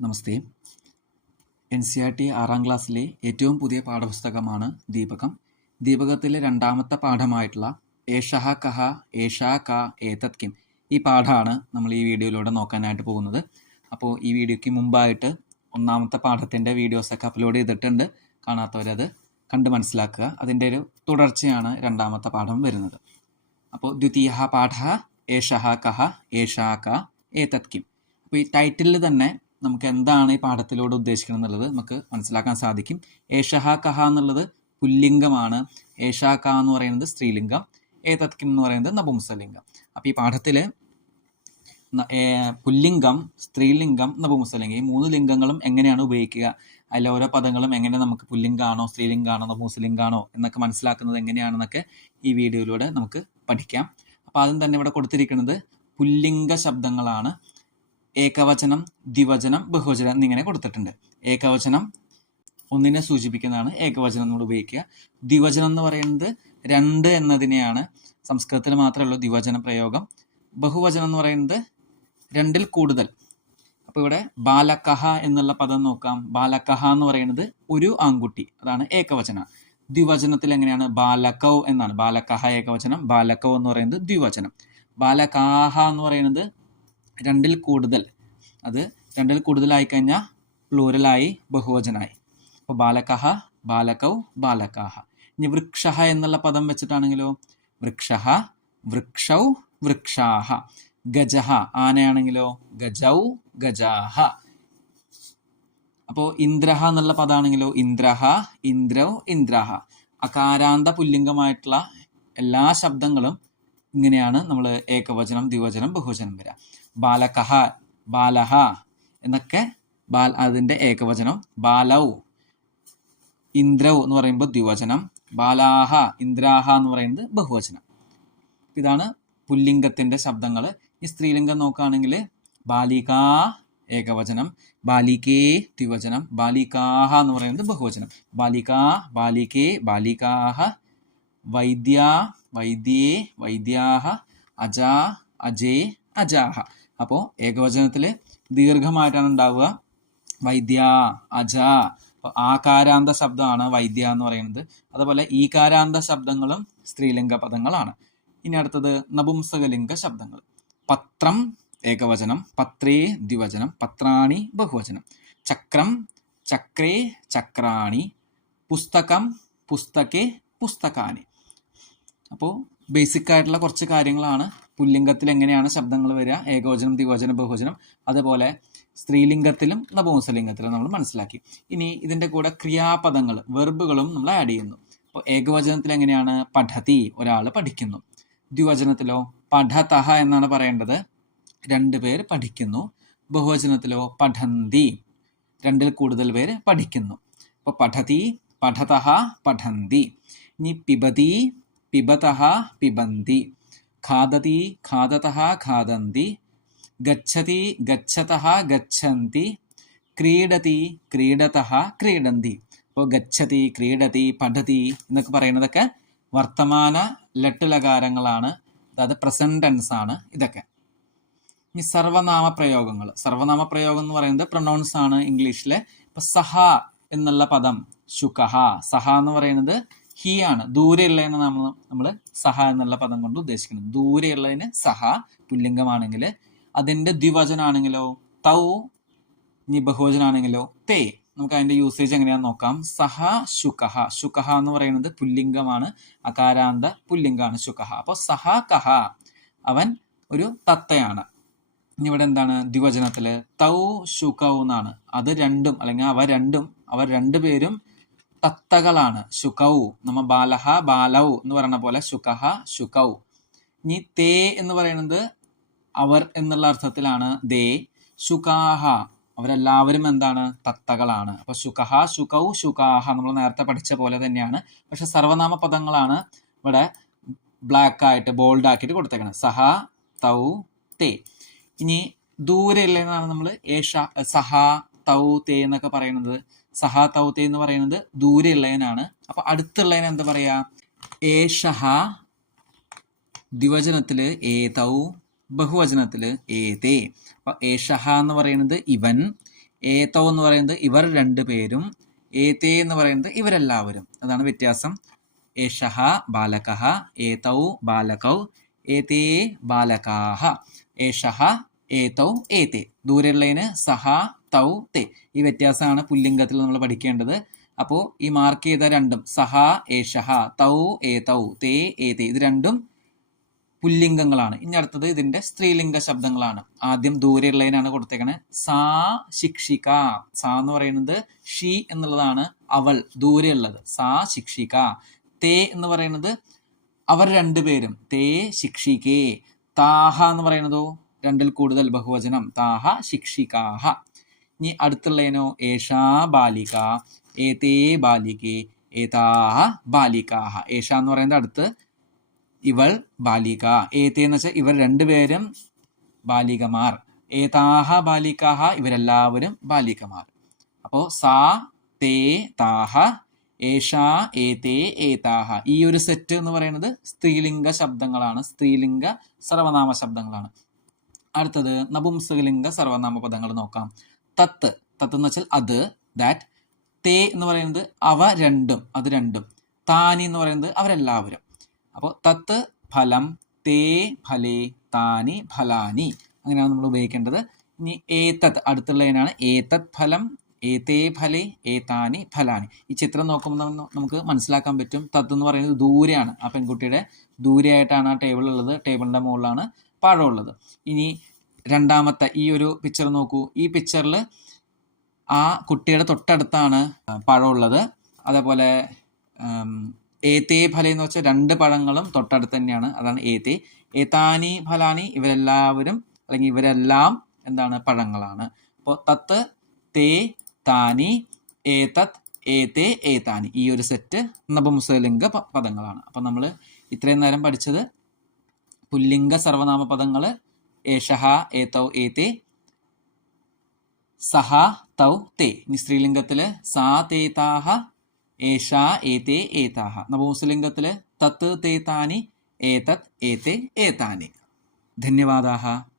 നമസ്തേ. NCERT 6ാം ക്ലാസ്സിലെ ഏറ്റവും പുതിയ പാഠപുസ്തകമാണ് ദീപകം. ദീപകത്തിലെ രണ്ടാമത്തെ പാഠമായിട്ടുള്ള ഏഷഹ കഹ ഏഷാ ക ഏതത് കിം, ഈ പാഠമാണ് നമ്മൾ ഈ വീഡിയോയിലൂടെ നോക്കാനായിട്ട് പോകുന്നത്. അപ്പോൾ ഈ വീഡിയോയ്ക്ക് മുമ്പായിട്ട് ഒന്നാമത്തെ പാഠത്തിൻ്റെ വീഡിയോസൊക്കെ അപ്ലോഡ് ചെയ്തിട്ടുണ്ട്. കാണാത്തവരത് കണ്ട് മനസ്സിലാക്കുക. അതിൻ്റെ ഒരു തുടർച്ചയാണ് രണ്ടാമത്തെ പാഠം വരുന്നത്. അപ്പോൾ ദ്വിതീയ പാഠ ഏഷഹ കഹ ഏഷാ ക ഏതത് കിം. അപ്പോൾ ഈ ടൈറ്റിലിൽ തന്നെ നമുക്ക് എന്താണ് ഈ പാഠത്തിലൂടെ ഉദ്ദേശിക്കുന്നത് എന്നുള്ളത് നമുക്ക് മനസ്സിലാക്കാൻ സാധിക്കും. ഏഷഹ കഹ എന്നുള്ളത് പുല്ലിംഗമാണ്, ഏഷാ ക എന്ന് പറയുന്നത് സ്ത്രീലിംഗം, ഏതത് കിം എന്ന് പറയുന്നത് നപുംസലിംഗം. അപ്പോൾ ഈ പാഠത്തിൽ പുല്ലിംഗം, സ്ത്രീലിംഗം, നപുംസലിംഗം ഈ മൂന്ന് ലിംഗങ്ങളും എങ്ങനെയാണ് ഉപയോഗിക്കുക, അതിൽ ഓരോ പദങ്ങളും എങ്ങനെ നമുക്ക് പുല്ലിംഗാണോ സ്ത്രീലിംഗാണോ നപുംസലിംഗാണോ എന്നൊക്കെ മനസ്സിലാക്കുന്നത് എങ്ങനെയാണെന്നൊക്കെ ഈ വീഡിയോയിലൂടെ നമുക്ക് പഠിക്കാം. അപ്പോൾ ആദ്യം തന്നെ ഇവിടെ കൊടുത്തിരിക്കുന്നത് പുല്ലിംഗ ശബ്ദങ്ങളാണ്. ഏകവചനം, ദ്വിവചനം, ബഹുവചനം എന്നിങ്ങനെ കൊടുത്തിട്ടുണ്ട്. ഏകവചനം ഒന്നിനെ സൂചിപ്പിക്കുന്നതാണ് ഏകവചനം നമ്മൾ ഉപയോഗിക്കുക. ദ്വിവചനം എന്ന് പറയുന്നത് രണ്ട് എന്നതിനെയാണ്. സംസ്കൃതത്തിൽ മാത്രമേ ഉള്ളൂ ദ്വിവചന പ്രയോഗം. ബഹുവചനം എന്ന് പറയുന്നത് രണ്ടിൽ കൂടുതൽ. അപ്പോൾ ഇവിടെ ബാലകഹ എന്നുള്ള പദം നോക്കാം. ബാലകഹ എന്ന് പറയുന്നത് ഒരു ആൺകുട്ടി, അതാണ് ഏകവചനം. ദ്വിവചനത്തിൽ എങ്ങനെയാണ്? ബാലകൗ എന്നാണ്. ബാലകഹ ഏകവചനം, ബാലകൗ എന്ന് പറയുന്നത് ദ്വിവചനം. ബാലകാഹ എന്ന് പറയുന്നത് രണ്ടിൽ കൂടുതൽ, അത് രണ്ടിൽ കൂടുതലായി കഴിഞ്ഞാൽ പ്ലൂരലായി ബഹുവചനായി. അപ്പോൾ ബാലകഹ, ബാലകൗ, ബാലകാഹ. ഇനി വൃക്ഷഹ എന്നുള്ള പദം വെച്ചിട്ടാണെങ്കിലോ വൃക്ഷഹ, വൃക്ഷൗ, വൃക്ഷാഹ. ഗജഹ ആനയാണെങ്കിലോ ഗജൗ, ഗജാഹ. അപ്പോൾ ഇന്ദ്രഹ എന്നുള്ള പദമാണെങ്കിലോ ഇന്ദ്രഹ, ഇന്ദ്രൗ, ഇന്ദ്രാഹ. അകാരാന്ത പുല്ലിംഗമായിട്ടുള്ള എല്ലാ ശബ്ദങ്ങളും ഇങ്ങനെയാണ് നമ്മൾ ഏകവചനം, ദ്വിവചനം, ബഹുവചനം വരിക. ബാലകഹ, ബാലഹ എന്നൊക്കെ അതിൻ്റെ ഏകവചനം. ബാലൗ, ഇന്ദ്രൗ എന്ന് പറയുമ്പോൾ ദ്വിവചനം. ബാലാഹ, ഇന്ദ്രാഹ എന്ന് പറയുന്നത് ബഹുവചനം. ഇതാണ് പുല്ലിംഗത്തിൻ്റെ ശബ്ദങ്ങൾ. ഈ സ്ത്രീലിംഗം നോക്കുകയാണെങ്കിൽ ബാലിക ഏകവചനം, ബാലികേ ദ്വിവചനം, ബാലികാഹ എന്ന് പറയുന്നത് ബഹുവചനം. ബാലിക, ബാലികേ, ബാലികാഹ. വൈദ്യ, വൈദ്യേ, വൈദ്യാഹ. അജ, അജേ, അജാഹ. അപ്പോൾ ഏകവചനത്തിൽ ദീർഘമായിട്ടാണ് ഉണ്ടാവുക. വൈദ്യ, അജ. അപ്പോൾ ആകാരാന്ത ശബ്ദമാണ് വൈദ്യ എന്ന് പറയുന്നത്. അതുപോലെ ഈകാരാന്ത ശബ്ദങ്ങളും സ്ത്രീലിംഗ പദങ്ങളാണ്. ഇനി അടുത്തത് നപുംസകലിംഗ ശബ്ദങ്ങൾ. പത്രം ഏകവചനം, പത്രേ ദ്വിവചനം, പത്രാണി ബഹുവചനം. ചക്രം, ചക്രേ, ചക്രാണി. പുസ്തകം, പുസ്തകേ, പുസ്തകാനി. അപ്പോൾ ബേസിക് ആയിട്ടുള്ള കുറച്ച് കാര്യങ്ങളാണ്. പുല്ലിംഗത്തിൽ എങ്ങനെയാണ് ശബ്ദങ്ങൾ വരിക, ഏകവചനം, ദ്വിവചനം, ബഹുവചനം. അതുപോലെ സ്ത്രീലിംഗത്തിലും നപുംസലിംഗത്തിലും നമ്മൾ മനസ്സിലാക്കി. ഇനി ഇതിൻ്റെ കൂടെ ക്രിയാപദങ്ങൾ, വെർബുകളും നമ്മൾ ആഡ് ചെയ്യുന്നു. അപ്പോൾ ഏകവചനത്തിൽ എങ്ങനെയാണ്? പഠതി, ഒരാൾ പഠിക്കുന്നു. ദ്വിവചനത്തിലോ പഠതഹ എന്നാണ് പറയേണ്ടത്, രണ്ട് പേർ പഠിക്കുന്നു. ബഹുവചനത്തിലോ പഠന്തി, രണ്ടിൽ കൂടുതൽ പേര് പഠിക്കുന്നു. അപ്പോൾ പഠതി, പഠതഹ, പഠന്തി. ഇനി പിബതി, പിബതഹ, പിബന്തി. ഖാദതി, ഖാദതഹ, ഖാദന്തി. ഗച്ഛതി, ഗച്ഛതഹ, ഗച്ഛന്തി. ക്രീഡതി, ക്രീഡതഹ, ക്രീഡന്തി. അപ്പോൾ ഗച്ഛതി, ക്രീഡതി, പഠതി എന്നൊക്കെ പറയുന്നതൊക്കെ വർത്തമാന ലട്ടുലകാരങ്ങളാണ്, അതായത് പ്രസന്റ് ടെൻസ് ആണ് ഇതൊക്കെ. ഇനി സർവനാമ പ്രയോഗങ്ങൾ. സർവനാമ പ്രയോഗം എന്ന് പറയുന്നത് പ്രൊനൗൺസ് ആണ് ഇംഗ്ലീഷിലെ. ഇപ്പം സഹ എന്നുള്ള പദം, ശുകഹ. സഹ എന്ന് പറയുന്നത് ഹി ആണ്. ദൂരെയുള്ളതിന് നമ്മൾ സഹ എന്നുള്ള പദം കൊണ്ട് ഉദ്ദേശിക്കുന്നത്. ദൂരെയുള്ളതിന് സഹ പുല്ലിംഗമാണെങ്കിൽ, അതിൻ്റെ ദ്വിവചനാണെങ്കിലോ തൗ. ഇനി ബഹുവചനാണെങ്കിലോ തേ. നമുക്ക് അതിൻ്റെ യൂസേജ് എങ്ങനെയാണെന്ന് നോക്കാം. സഹ ശുകഹ. ശുകഹ എന്ന് പറയുന്നത് പുല്ലിംഗമാണ്, അകാരാന്ത പുല്ലിംഗമാണ് ശുകഹ. അപ്പോൾ സഹ കഹ, അവൻ ഒരു തത്തയാണ്. ഇനി ഇവിടെ എന്താണ്? ദ്വിവചനത്തിൽ തൗ ശുകൗ എന്നാണ്. അത് രണ്ടും, അല്ലെങ്കിൽ അവർ രണ്ടുപേരും തത്തകളാണ്. ശുകൗ. നമ്മ ബാലഹ, ബാലൗ എന്ന് പറയുന്ന പോലെ ശുകഹ, ശുകൗ. ഇനി തേ എന്ന് പറയുന്നത് അവർ എന്നുള്ള അർത്ഥത്തിലാണ്. ദേ. ശുകാഹ, അവരെല്ലാവരും എന്താണ്? തത്തകളാണ്. അപ്പോൾ ശുകഹ, ശുകൗ, ശുകാഹ നമ്മൾ നേരത്തെ പഠിച്ച പോലെ തന്നെയാണ്. പക്ഷെ സർവനാമ പദങ്ങളാണ് ഇവിടെ ബ്ലാക്ക് ആയിട്ട് ബോൾഡ് ആക്കിയിട്ട് കൊടുത്തേക്കുന്നത്. സഹ, തൗ, തേ. ഇനി ദൂരെയുള്ളതാണ് നമ്മൾ സഹ, തൗ, തേ എന്നൊക്കെ പറയുന്നത്. സഹ, തൗ, തേ എന്ന് പറയുന്നത് ദൂരെയുള്ളതിനാണ്. അപ്പോൾ അടുത്തുള്ളതിന് എന്താ പറയുക? ഏഷഹ. ദ്വിവചനത്തിൽ ഏതൗ, ബഹുവചനത്തിൽ ഏതേ. അപ്പോൾ ഏഷഹ എന്ന് പറയുന്നത് ഇവൻ, ഏതൗ എന്ന് പറയുന്നത് ഇവർ രണ്ടുപേരും, ഏതേ എന്ന് പറയുന്നത് ഇവരെല്ലാവരും. അതാണ് വ്യത്യാസം. ഏഷഹ ബാലകഃ, ഏതൗ ബാലകൗ, ഏതേ ബാലകാഃ. ഏഷഹ, ഏതൗ, ഏതേ. ദൂരെയുള്ളതിന് സഹ, തൗ, തേ. ഈ വ്യത്യാസമാണ് പുല്ലിംഗത്തിൽ നമ്മൾ പഠിക്കേണ്ടത്. അപ്പോൾ ഈ മാർക്ക് ചെയ്ത രണ്ടും സഹ, ഏഷഹ, തൗ, ഏതൗ, തേ, ഏതേ, ഇത് രണ്ടും പുല്ലിംഗങ്ങളാണ്. ഇനി അടുത്തത് ഇതിന്റെ സ്ത്രീലിംഗ ശബ്ദങ്ങളാണ്. ആദ്യം ദൂരെയുള്ളതിനാണ് കൊടുത്തേക്കണേ. സാ ശിക്ഷിക. സാ എന്ന് പറയുന്നത് ഷീ എന്നുള്ളതാണ്, അവൾ, ദൂരെയുള്ളത്. സാ ശിക്ഷിക. തേ എന്ന് പറയുന്നത് അവർ രണ്ടുപേരും, തേ ശിക്ഷികേ. താഹ എന്ന് പറയുന്നതോ രണ്ടിൽ കൂടുതൽ ബഹുവചനം, താഹ ശിക്ഷികാഹ. ഇനി അടുത്തുള്ളതിനോ ഏഷാ ബാലിക, ഏതേ ബാലികേ, ഏതാഹ ബാലികാഹ. ഏഷ എന്ന് പറയുന്നത് അടുത്ത് ഇവൾ ബാലിക, ഏതേ എന്ന് വെച്ചാൽ ഇവർ രണ്ടുപേരും ബാലികമാർ, ഏതാഹ ബാലികാഹ ഇവരെല്ലാവരും ബാലികമാർ. അപ്പോൾ സാ, തേ, താഹ, ഏഷാ, ഏതേ, ഏതാഹ. ഈ ഒരു സെറ്റ് എന്ന് പറയുന്നത് സ്ത്രീലിംഗ ശബ്ദങ്ങളാണ്, സ്ത്രീലിംഗ സർവനാമ ശബ്ദങ്ങളാണ്. അടുത്തത് നപുംസകലിംഗ സർവനാമ പദങ്ങൾ നോക്കാം. തത്ത്. തത്ത് എന്ന് വെച്ചാൽ അത്, ദാറ്റ്. തേ എന്ന് പറയുന്നത് അവ രണ്ടും, അത് രണ്ടും. താനി എന്ന് പറയുന്നത് അവരെല്ലാവരും. അപ്പോൾ തത്ത് ഫലം, തേ ഫലേ, താനി ഫലാനി, അങ്ങനെയാണ് നമ്മൾ ഉപയോഗിക്കേണ്ടത്. ഇനി ഏതത് അടുത്തുള്ളതിനാണ്. ഏതത് ഫലം, ഏതേ ഫലേ, ഏതാനി ഫലാനി. ഈ ചിത്രം നോക്കുമ്പോൾ നമുക്ക് മനസ്സിലാക്കാൻ പറ്റും തത്ത് എന്ന് പറയുന്നത് ദൂരെയാണ്. ആ പെൺകുട്ടിയുടെ ദൂരെയായിട്ടാണ് ആ ടേബിൾ ഉള്ളത്, ടേബിളിൻ്റെ മുകളിലാണ് പഴമുള്ളത്. ഇനി രണ്ടാമത്തെ ഈ ഒരു പിക്ചർ നോക്കൂ. ഈ പിക്ചറിൽ ആ കുട്ടിയുടെ തൊട്ടടുത്താണ് പഴമുള്ളത്. അതേപോലെ ഏതേ ഫലേ എന്ന് വെച്ചാൽ രണ്ട് പഴങ്ങളും തൊട്ടടുത്ത് തന്നെയാണ്, അതാണ് ഏതേ. ഏതാനി ഫലാനി ഇവരെല്ലാവരും അല്ലെങ്കിൽ ഇവരെല്ലാം എന്താണ്, പഴങ്ങളാണ്. അപ്പോൾ തത്ത്, തേ, താനി, ഏതത്, ഏതേ, ഏതാനി, ഈ ഒരു സെറ്റ് നപുംസകലിംഗ പദങ്ങളാണ്. അപ്പം നമ്മൾ ഇത്രയും നേരം പഠിച്ചത് പുല്ലിംഗ സർവനാമ പദങ്ങൾ ഏഷഹ, ഏതൗ, ഏതേ, സഹ, തൗ, തേ. ഇനി സ്ത്രീലിംഗത്തില് സാ, തേ, താഹ, ഏഷാ, ഏതേ, ഏതാഹ. നപുംസകലിംഗത്തില് തത്ത്, തേ, താനി, ഏതത്, ഏതേ, ഏതാനി. ധന്യവാദാः.